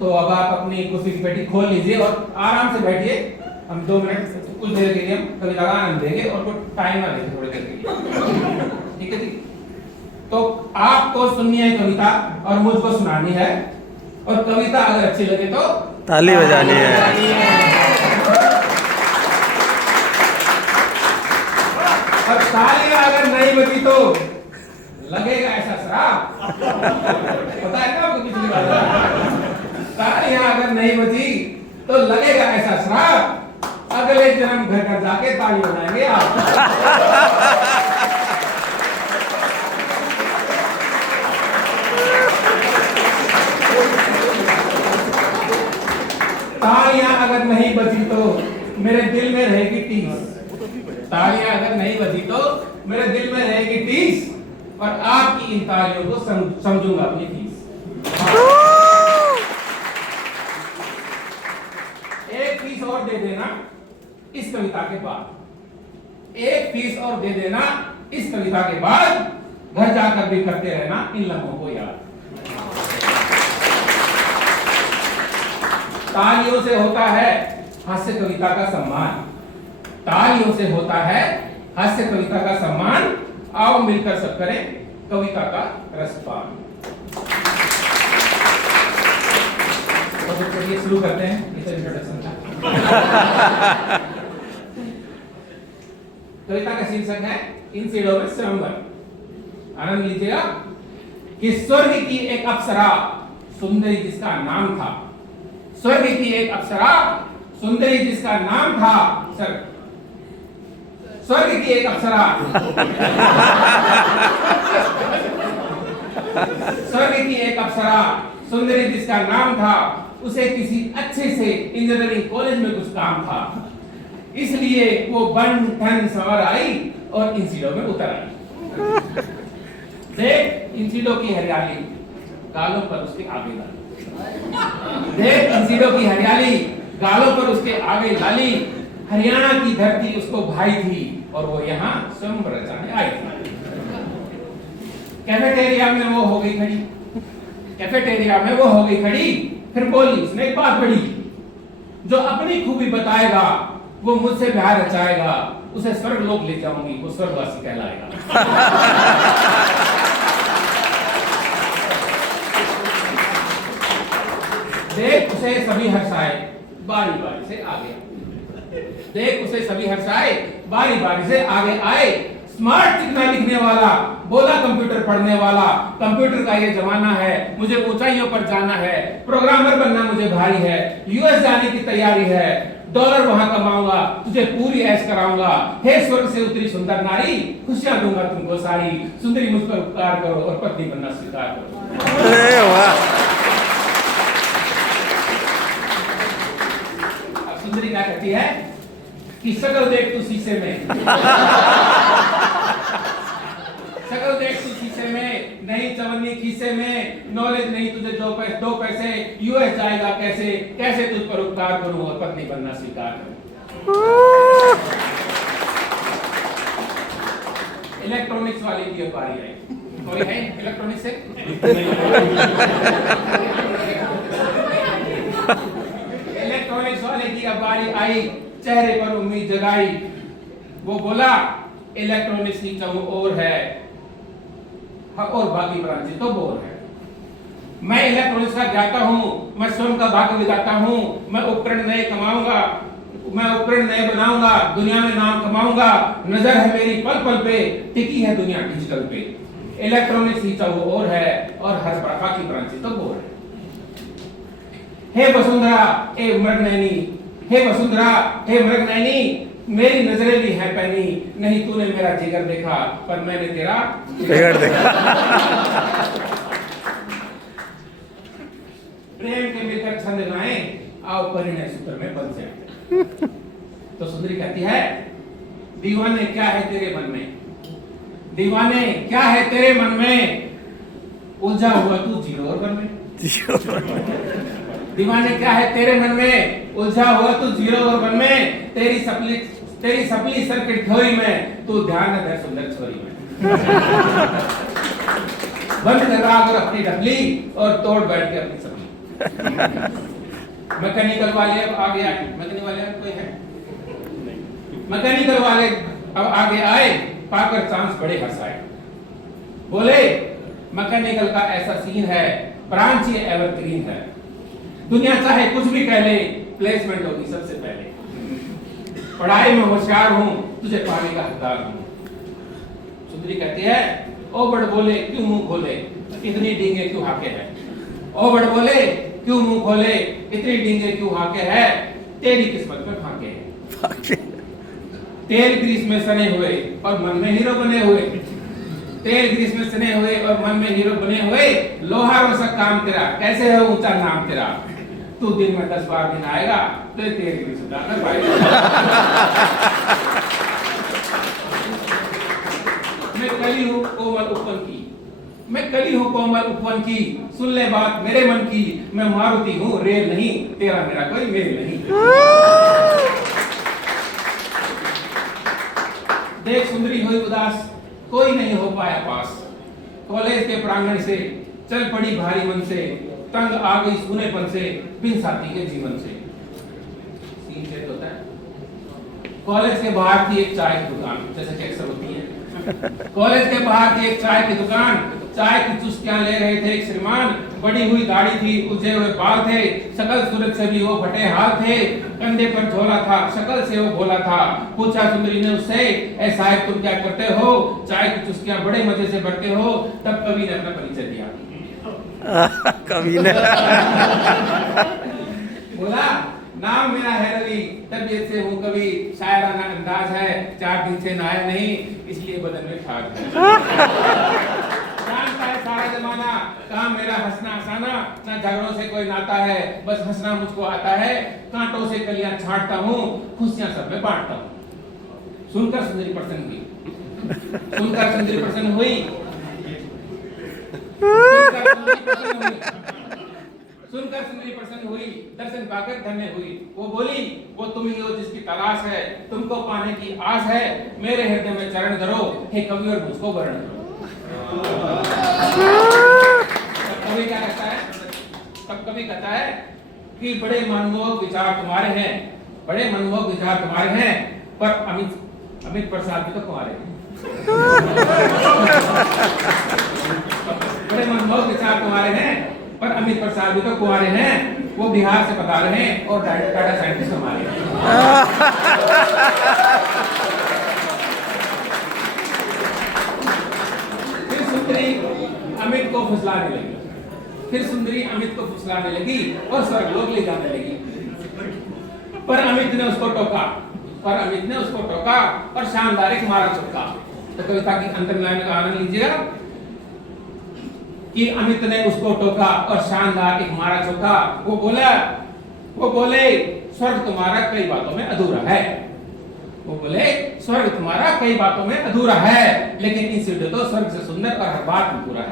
तो अब आप अपनी कुर्सी की पेटी खोल लीजिए और आराम से बैठिए। हम 2 मिनट कुछ देर के लिए हम कविता का आनंद देंगे और कुछ टाइम ना देंगे थोड़ी देर के लिए, ठीक है जी। तो आपको सुननी है कविता और मुझको सुनानी है, और कविता अगर अच्छी लगे तो ताली बजानी है। और तालियां अगर नहीं बजी तो लगेगा ऐसा शराब, पता है ना आपको पिछली बार। तालियां अगर नहीं बजी तो लगेगा ऐसा शराब, अगले जन्म घर घर जाके ताली बजाएंगे आप। तालियां अगर नहीं बजी तो मेरे दिल में रहेगी टीस। तालियां अगर नहीं बजी तो मेरे दिल में रहेगी टीस, और आपकी इन तालियों को समझूंगा अपनी फीस। एक फीस और दे देना इस कविता के बाद, एक फीस और दे देना इस कविता के बाद, घर जाकर भी करते रहना इन लम्हों को याद। तालियों से होता है हास्य कविता का सम्मान, तालियों से होता है हास्य कविता का सम्मान। आओ मिलकर सब करें कविता का रसपान। तो चलिए शुरू करते हैं इस इंट्रोडक्शन का। कविता का शीर्षक है इन सीढ़ों में स्वयंवर। आनंद लीजिएगा। कि स्वर्ग की एक अप्सरा सुंदरी जिसका नाम था, स्वर्ग की एक अप्सरा सुंदरी जिसका नाम था, सर स्वर्ग की एक अप्सरा स्वर्ग की एक अप्सरा सुंदरी जिसका नाम था, उसे किसी अच्छे से इंजीनियरिंग कॉलेज में कुछ काम था, इसलिए वो बन ठन सवर आई और इन सीढ़ों में उतर आई। देख इन सीढ़ों की हरियाली गालों पर उसके आगे लाली, देख इन सीढ़ों की हरियाली गालों पर उसके आगे लाली। हरियाणा की धरती उसको भाई थी और वो यहाँ स्वयं रचाने आई थी। कैफेटेरिया में वो हो गई खड़ी, कैफेटेरिया में वो हो गई खड़ी, फिर बोली उसने एक बात बड़ी, जो अपनी खूबी बताएगा वो मुझसे प्यार रचाएगा, उसे स्वर्ग लोक ले जाऊंगी, वो स्वर्गवासी कहलाएगा। देख उसे सभी हर्षाए बारी बारी से आगे, देख उसे सभी हर्षाए बारी बारी से आगे आए। स्मार्ट चिकना लिखने वाला बोला कंप्यूटर पढ़ने वाला, कंप्यूटर का ये जमाना है, मुझे ऊंचाइयों पर जाना है, प्रोग्रामर बनना मुझे भारी है, यूएस जाने की तैयारी है, डॉलर वहां कमाऊंगा, तुझे पूरी ऐश कराऊंगा। हे स्वर्ग से उतरी सुंदर नारी, खुशियां दूंगा तुमको सारी, सुंदरी मुझ पर उपकार करो और पत्नी बनना स्वीकार करो। सुंदरी क्या कहती है कि शक्ल देख तू शीशे में, शक्ल देख तू शीशे में, नहीं चवन्नी खीसे में, नॉलेज नहीं तुझे दो पैसे, यूएस जाएगा कैसे, कैसे तुझ पर उपकार करूं और पत्नी बनना स्वीकार करूं। इलेक्ट्रॉनिक्स वाले की बारी आई, कोई है इलेक्ट्रॉनिक्स से? इलेक्ट्रॉनिक्स वाले की अब बारी आई, चेहरे पर उम्मीद जगाई, वो बोला इलेक्ट्रॉनिक्स की चाहूं और है और बाकी ब्रांचेस तो बोर है। मैं इलेक्ट्रॉनिक्स का ज्ञाता हूं, मैं स्वयं का भाग्य विधाता हूं, मैं उपकरण नए कमाऊंगा, मैं उपकरण नए बनाऊंगा, दुनिया में नाम कमाऊंगा, नजर है मेरी पल पल पे, टिकी है दुनिया डिजिटल पे। इलेक्ट्रॉनिक्स की चाहूं और है और हर बाकी ब्रांचेस तो बोर है। हे वसुंधरा ए मृगनयनी, हे वसुंधरा हे मृगनयनी, मेरी नजरें भी हैं पैनी, नहीं तूने मेरा जिगर देखा पर मैंने तेरा जिगर देखा। प्रेम के मिलकर छंद गाएं, आओ परिणय सूत्र में बंध जाए। तो सुंदरी कहती है दीवाने क्या है तेरे मन में, दीवाने क्या है तेरे मन में, उलझा हुआ तू जीरो और वन में। दीवाने क्या है तेरे मन में, उलझा हुआ तू जीरो और वन में, तेरी सपली सर्किट थ्योरी में, तू ध्यान न दे सुंदर छोरी में। बंद कर राग और अपनी डफली और तोड़ बैठ के अपनी सपली। मैकेनिकल वाले अब आगे आए, मैकेनिकल वाले कोई है? मैकेनिकल वाले अब आगे आए, पाकर चांस बड़े हंसाए, बोले मैकेनिकल का ऐसा सीन है, ब्रांच ये एवरग्रीन है, दुनिया चाहे कुछ भी कह ले, प्लेसमेंट होगी सबसे पहले, पढ़ाई में होशियार हूं, तुझे पाने का हकदार हूं। सुंदरी कहती है, ओ बड़ बोले क्यों मुंह खोले, इतनी डींगे क्यों हाके है, ओ बड़ बोले क्यों मुंह खोले, इतनी डींगे क्यों हाके है, तेरी किस्मत में फाके है। तेल ग्रीस में सने हुए और मन में हीरो बने हुए, तेल ग्रीस में सने हुए और मन में हीरो बने हुए, लोहा रोशक काम तेरा, कैसे है ऊंचा नाम तेरा, तू दिन में 10 बार दिन आएगा तो ये तेल ग्रीस उतारना पाएगा। मैं कली हूँ कोमल उपवन की, मैं कली हूँ कोमल उपवन की, सुन ले बात मेरे मन की, मैं मारुति हूँ रेल नहीं, तेरा मेरा कोई मेल नहीं। देख सुंदरी हुई उदास, कोई नहीं हो पाया पास, कॉलेज के प्रांगण से चल पड़ी भारी मन से, तंग आ गई सूनेपन से, बिन साथी के जीवन से। सीन चेक होता है। कॉलेज के बाहर थी एक चाय की दुकान, जैसे कि अक्सर होती है, कॉलेज के बाहर थी एक चाय की दुकान, चाय की चुस्कियां ले रहे थे एक श्रीमान, बड़ी हुई दाढ़ी थी, उलझे हुए बाल थे, शकल सूरत से भी वो फटे हाल थे, कंधे पर झोला था, शक्ल से वो भोला था। पूछा सुंदरी ने उससे, ऐ साहब तुम क्या करते हो, चाय की चुस्कियां बड़े मजे से बढ़ते हो। तब कवि ने अपना परिचय दिया। कवि ने बोला, नाम मेरा है रवि, तबीयत से हूँ कवि, शायराना अंदाज है, 4 दिन से नहाया नहीं, इसलिए बदन में खाद है। जानता है सारा जमाना, काम मेरा हंसना हंसाना, ना झगड़ों से कोई नाता है, बस हंसना मुझको आता है, कांटों से कलियां छांटता हूँ, खुशियां सब में बांटता हूँ। सुनकर सुंदरी प्रसन्न हुई, सुनकर सुंदरी प्रसन्न हुई, सुनकर सुंदरी प्रसन्न हुई, दर्शन पाकर धन्य हुई। वो बोली, वो तुम ही हो जिसकी तलाश है, तुमको पाने की आस है, मेरे हृदय में चरण धरो, हे कवि और मुझको वर्ण करो। तब कवि क्या कहता है, तब कवि कहता है कि बड़े मनमोहक विचार तुम्हारे हैं, बड़े मनमोहक विचार तुम्हारे हैं, पर अमित प्रसाद भी तो कुंवारे हैं। बड़े मनमोहक विचार तुम्हारे हैं, पर अमित प्रसाद भी तो कुंवारे हैं, वो बिहार से बता रहे हैं और टाटा साइंटिस्ट हमारे हैं। फिर सुंदरी अमित को फुसलाने लगी, फिर सुंदरी अमित को फुसलाने लगी और स्वर्गलोक ले जाने लगी। पर अमित ने उसको टोका, पर अमित ने उसको टोका और शानदार एक मारा चौका। तो कविता की अंतिम लाइन का आनंद लीजिएगा कि अमित ने उसको टोका और शानदार एक मारा चौका। वो बोले स्वर्ग तुम्हारा कई बातों में अधूरा है, वो बोले स्वर्ग तुम्हारा कई बातों में अधूरा है, लेकिन इंसिडेंट तो स्वर्ग से सुंदर और हर बात में पूरा है।